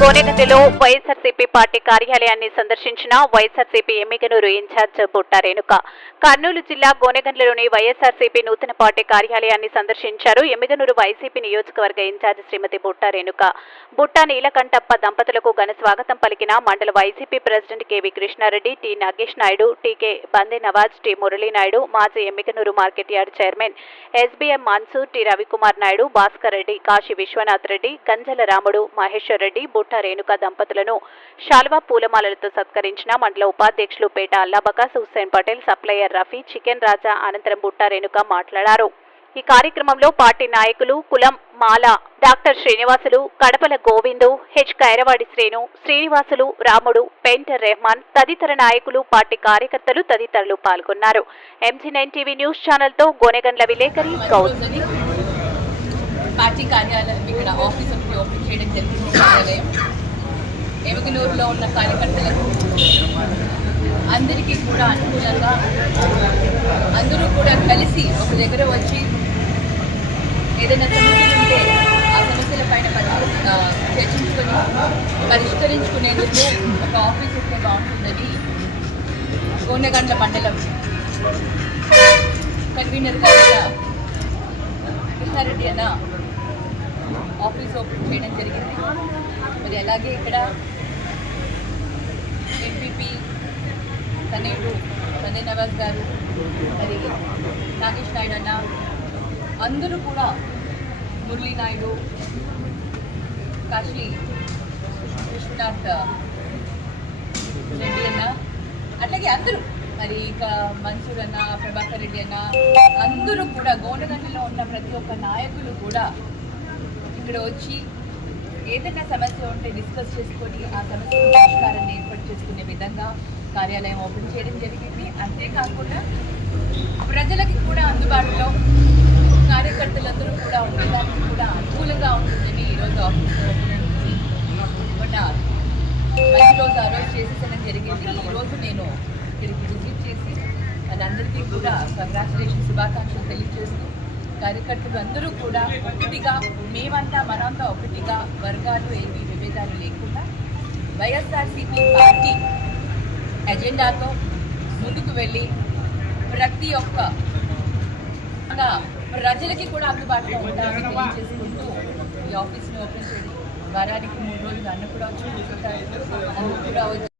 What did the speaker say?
గోనెగండ్లలో YSRCP party కార్యాలయాన్ని సందర్శించిన YSRCP Emmiganur incharge బుట్ట రేణుక. కర్నూలు జిల్లా గోనెగండ్లలోని వైఎస్ఆర్సీపీ నూతన పార్టీ కార్యాలయాన్ని సందర్శించారు ఎమ్మిగనూరు వైసీపీ నియోజకవర్గ ఇన్ఛార్జ్ శ్రీమతి బుట్ట రేణుక. బుట్ట నీలకంఠప్ప దంపతులకు ఘన స్వాగతం పలికిన మండల YCP president KV Krishna Reddy T. Nagesh Naidu TK Bande Nawaz T. Murali Naidu మాజీ Emmiganur market yard chairman SBM Mansoor T. Ravi Kumar Naidu Bhaskar Reddy Kashi Vishwanath Reddy Ganjala Ramudu Maheshwar Reddy బుట్ట రేణుక దంపతులను శాల్వా పూలమాలలతో సత్కరించిన మండల ఉపాధ్యక్షులు పేట Allabakash Hussain Patel supplier Rafi chicken Raja అనంతరం బుట్ట రేణుక మాట్లాడారు. ఈ కార్యక్రమంలో పార్టీ నాయకులు కులం మాల doctor Srinivasulu కడపల Govindu H Kairavadi Srenu Srinivasulu Ramudu painter Rehman తదితర నాయకులు పార్టీ కార్యకర్తలు తదితరులు పాల్గొన్నారు. ఎంజీ నైన్ టీవీ న్యూస్ ఛానల్తో గోనెగండ్ల విలేకరి గౌతమ్. పార్టీ కార్యాలయం ఇక్కడ ఆఫీస్ ఒకటి ఓపెన్ చేయడం జరిగింది. కార్యాలయం ఎమగనూరులో ఉన్న కార్యకర్తలకు అందరికీ కూడా అనుకూలంగా అందరూ కూడా కలిసి ఒక దగ్గర వచ్చి ఏదైనా సమస్యలు ఉంటే ఆ సమస్యల పైన చర్చించుకొని పరిష్కరించుకునేందుకు ఒక ఆఫీస్ ఉంటే బాగుంటుందని గోనెగండ్ల మండలం కన్వీనర్ కూడా కృష్ణారెడ్డి అన్న ఆఫీస్ ఓపెన్ చేయడం జరిగింది. మరి అలాగే ఇక్కడ ఎంపీపీ తనేడు సంజయ్ నవాజ్ గారు మరి నాగేష్ నాయుడు అన్న అందరూ కూడా మురళీ నాయుడు కాశీ విశ్వనాథ్ రెడ్డి అన్న అట్లాగే అందరూ మరి ఇక మన్సూర్ అన్న ప్రభాకర్ రెడ్డి అన్న అందరూ కూడా గోనగండిలో ఉన్న ప్రతి ఒక్క నాయకులు కూడా ఇక్కడ వచ్చి ఏదైనా సమస్య ఉంటే డిస్కస్ చేసుకొని ఆ సమస్య పరిష్కారాన్ని ఏర్పాటు చేసుకునే విధంగా కార్యాలయం ఓపెన్ చేయడం జరిగింది. అంతేకాకుండా ప్రజలకి కూడా అందుబాటులో కార్యకర్తలందరూ కూడా ఉండడానికి కూడా అనుకూలంగా ఉంటుందని ఈరోజు ఆఫీస్ ఓపెన్ మొన్న మంచి రోజు ఆ రోజు చేసేసడం జరిగింది. ఈ రోజు నేను ఇక్కడికి విజిట్ చేసి వాళ్ళందరికీ కూడా కంగ్రాచులేషన్ శుభాకాంక్షలు తెలియజేస్తూ కార్యకర్తలు అందరూ కూడా ఒకటిగా మేమంతా మనంతా ఒకటిగా వర్గాలు ఏమీ విభేదాలు లేకుండా వైఎస్ఆర్సీపీ పార్టీ ఎజెండాతో ముందుకు వెళ్ళి ప్రతి ఒక్క ప్రజలకి కూడా అందుబాటులో ఉండాలని తెలియజేసుకుంటూ ఈ ఆఫీస్ని ఓపెన్ చేయడం వారానికి మూడు రోజులు అన్న కూడా వచ్చి కూర్చుంటారు. కూడా వచ్చి